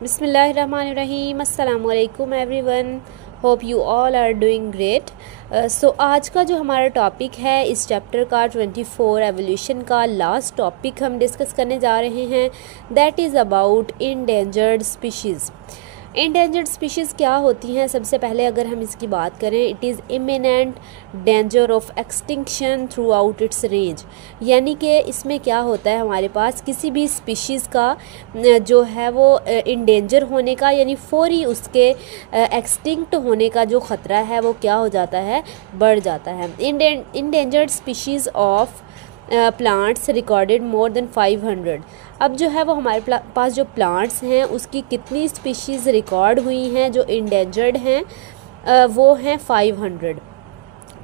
बिस्मिल्लाहिर्रहमानिर्रहीम। अस्सलाम वालेकुम everyone. Hope you all are doing great. So आज का जो हमारा टॉपिक है इस चैप्टर का 24 एवोल्यूशन का लास्ट टॉपिक हम डिस्कस करने जा रहे हैं। That is about endangered species. Endangered species क्या होती हैं? सबसे पहले अगर हम इसकी बात करें, it is imminent danger of extinction throughout its range. यानी कि इसमें क्या होता है, हमारे पास किसी भी स्पीशीज़ का जो है वो इंडेंजर होने का यानी फौरी उसके एक्सटिंक्ट होने का जो ख़तरा है वो क्या हो जाता है, बढ़ जाता है। Endangered species of plants recorded more than 500। अब जो है वो हमारे पास जो प्लांट्स हैं उसकी कितनी स्पीशीज़ रिकॉर्ड हुई हैं जो इंडेंजर्ड हैं, वो हैं 500।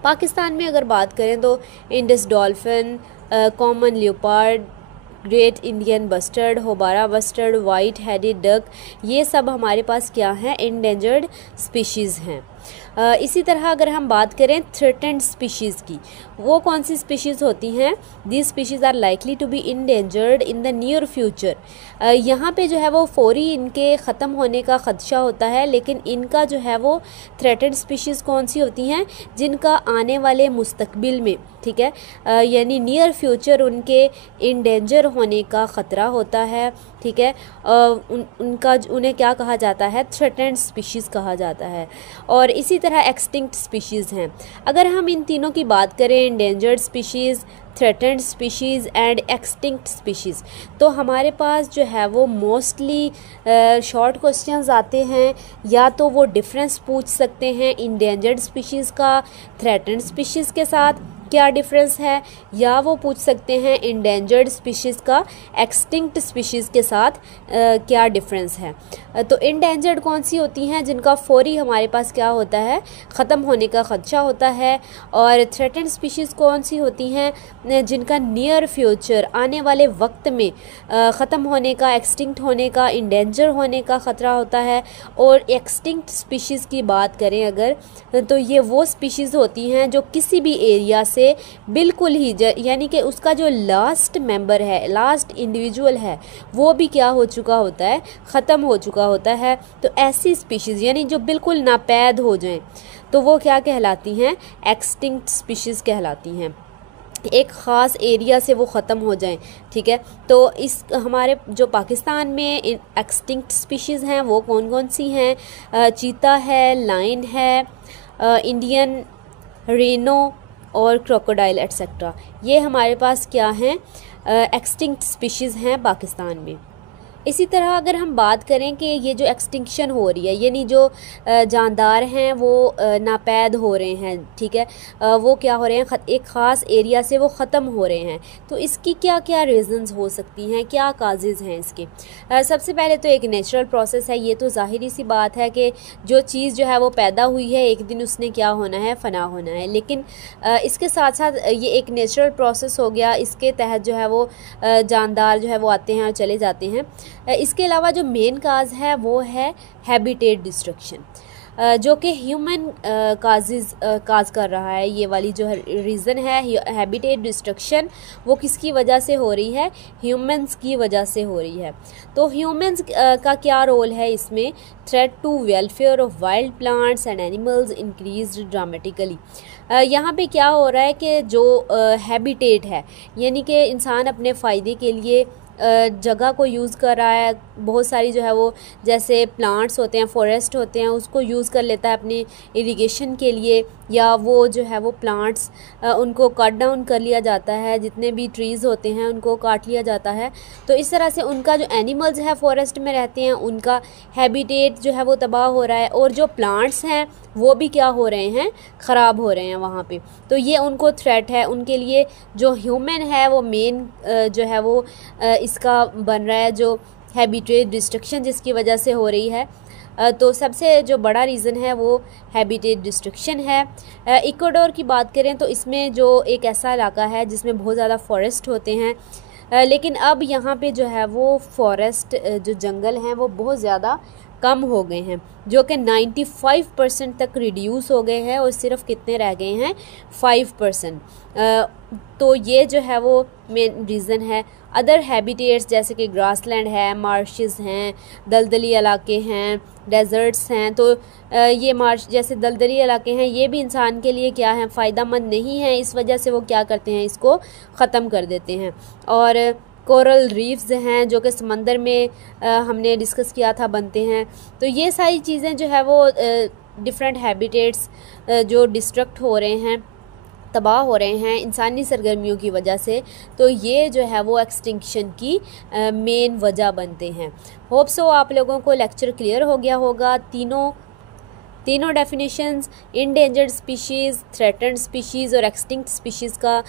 पाकिस्तान में अगर बात करें तो Indus dolphin, common leopard, great Indian bustard, houbara bustard, white headed duck, ये सब हमारे पास क्या हैं, इंडेंजर्ड स्पीशीज़ हैं। इसी तरह अगर हम बात करें थ्रेटेंड स्पीशीज़ की, वो कौन सी स्पीशीज़ होती हैं? These species are likely to be endangered in the near future. यहाँ पे जो है वो फौरी इनके ख़त्म होने का ख़दशा होता है, लेकिन इनका जो है वो थ्रेटेंड स्पीशीज़ कौन सी होती हैं, जिनका आने वाले मुस्तकबिल में, ठीक है, यानी नियर फ्यूचर उनके इंडेंजर होने का ख़तरा होता है, ठीक है। उन्हें क्या कहा जाता है? थ्रेटेंड स्पीशीज़ कहा जाता है। और इसी तरह एक्सटिंक्ट स्पीशीज़ हैं। अगर हम इन तीनों की बात करें, endangered species, threatened species and extinct species, तो हमारे पास जो है वो मोस्टली शॉर्ट क्वेश्चंस आते हैं। या तो वो डिफरेंस पूछ सकते हैं इंडेंजर्ड स्पीशीज़ का थ्रेटेंड स्पीशीज़ के साथ क्या डिफरेंस है, या वो पूछ सकते हैं इंडेंजर्ड स्पीशीज़ का एक्सटिंक्ट स्पीशीज़ के साथ क्या डिफरेंस है। तो इंडेंजर्ड कौन सी होती हैं, जिनका फौरी हमारे पास क्या होता है, ख़त्म होने का ख़दशा होता है। और थ्रेटेंड स्पीशीज़ कौन सी होती हैं, जिनका नियर फ्यूचर आने वाले वक्त में ख़त्म होने का, एक्सटिंक्ट होने का, इंडेंजर होने का ख़तरा होता है। और एक्सटिंक्ट स्पीशीज़ की बात करें अगर, तो ये वो स्पीशीज़ होती हैं जो किसी भी एरिया से बिल्कुल ही यानी कि उसका जो लास्ट मेंबर है, लास्ट इंडिविजुअल है, वो भी क्या हो चुका होता है, ख़त्म हो चुका होता है। तो ऐसी स्पीशीज़ यानी जो बिल्कुल नापैद हो जाएं, तो वो क्या कहलाती हैं, एक्सटिंक्ट स्पीशीज़ कहलाती हैं। एक ख़ास एरिया से वो ख़त्म हो जाएं, ठीक है। तो इस हमारे जो पाकिस्तान में एक्सटिंक्ट स्पीशीज़ हैं वो कौन कौन सी हैं? चीता है, लाइन है, इंडियन रेनो और क्रोकोडाइल एट्सेट्रा, ये हमारे पास क्या हैं, एक्सटिंक्ट स्पीशीज़ हैं पाकिस्तान में। इसी तरह अगर हम बात करें कि ये जो एक्सटिंक्शन हो रही है, यानी जो जानदार हैं वो नापैद हो रहे हैं, ठीक है, वो क्या हो रहे हैं, एक ख़ास एरिया से वो ख़त्म हो रहे हैं। तो इसकी क्या क्या रीज़न्स हो सकती हैं, क्या काजेज़ हैं इसके? सबसे पहले तो एक नेचुरल प्रोसेस है। ये तो ज़ाहिरी सी बात है कि जो चीज़ जो है वो पैदा हुई है, एक दिन उसने क्या होना है, फ़ना होना है। लेकिन इसके साथ साथ ये एक नेचुरल प्रोसेस हो गया, इसके तहत जो है वो जानदार जो है वो आते हैं और चले जाते हैं। इसके अलावा जो मेन काज है वो है हैबिटेट डिस्ट्रक्शन, जो कि ह्यूमन काज कर रहा है। ये वाली जो रीज़न है हैबिटेट डिस्ट्रक्शन, वो किसकी वजह से हो रही है, ह्यूमंस की वजह से हो रही है। तो ह्यूमंस का क्या रोल है इसमें? Threat to welfare of wild plants and animals increase dramatically. यहाँ पे क्या हो रहा है कि जो हैबिटेट है, यानी कि इंसान अपने फ़ायदे के लिए जगह को यूज़ कर रहा है, बहुत सारी जो है वो जैसे प्लांट्स होते हैं, फॉरेस्ट होते हैं, उसको यूज़ कर लेता है अपनी इरिगेशन के लिए, या वो जो है वो प्लांट्स उनको कट डाउन कर लिया जाता है, जितने भी ट्रीज़ होते हैं उनको काट लिया जाता है। तो इस तरह से उनका जो एनिमल्स है फॉरेस्ट में रहते हैं, उनका हैबिटेट जो है वो तबाह हो रहा है, और जो प्लांट्स हैं वो भी क्या हो रहे हैं, ख़राब हो रहे हैं वहाँ पे। तो ये उनको थ्रेट है, उनके लिए जो ह्यूमन है वो मेन जो है वो इसका बन रहा है, जो हैबिटेट डिस्ट्रक्शन जिसकी वजह से हो रही है। तो सबसे जो बड़ा रीज़न है वो हैबिटेट डिस्ट्रक्शन है। इक्वाडोर की बात करें तो इसमें जो एक ऐसा इलाका है जिसमें बहुत ज़्यादा फॉरेस्ट होते हैं, लेकिन अब यहाँ पे जो है वो फॉरेस्ट जो जंगल हैं वो बहुत ज़्यादा कम हो गए हैं, जो कि 95% तक रिड्यूस हो गए हैं और सिर्फ कितने रह गए हैं 5%। तो ये जो है वो मेन रीज़न है। अदर हैबिटेट्स जैसे कि ग्रासलैंड है, मार्शेस हैं, दलदली इलाके हैं, डेजर्ट्स हैं, तो ये मार्श जैसे दलदली इलाके हैं ये भी इंसान के लिए क्या है फ़ायदा मंद नहीं है, इस वजह से वो क्या करते हैं इसको ख़त्म कर देते हैं। और कोरल रीफ्स हैं जो कि समंदर में हमने डिस्कस किया था बनते हैं। तो ये सारी चीज़ें जो है वो डिफरेंट हैबिटेट्स जो डिस्ट्रक्ट हो रहे हैं, तबाह हो रहे हैं इंसानी सरगर्मियों की वजह से, तो ये जो है वो एक्सटिंक्शन की मेन वजह बनते हैं। होप सो आप लोगों को लेक्चर क्लियर हो गया होगा। तीनों definitions, endangered species, threatened species और एक्सटिंक्ट स्पीशीज़ का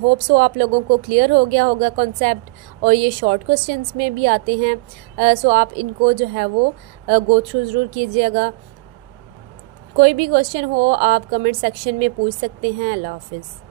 होप सो आप लोगों को क्लियर हो गया होगा कॉन्सेप्ट, और ये शॉर्ट क्वेश्चंस में भी आते हैं। सो आप इनको जो है वो गो थ्रू ज़रूर कीजिएगा। कोई भी क्वेश्चन हो आप कमेंट सेक्शन में पूछ सकते हैं। अल्लाह हाफिज़।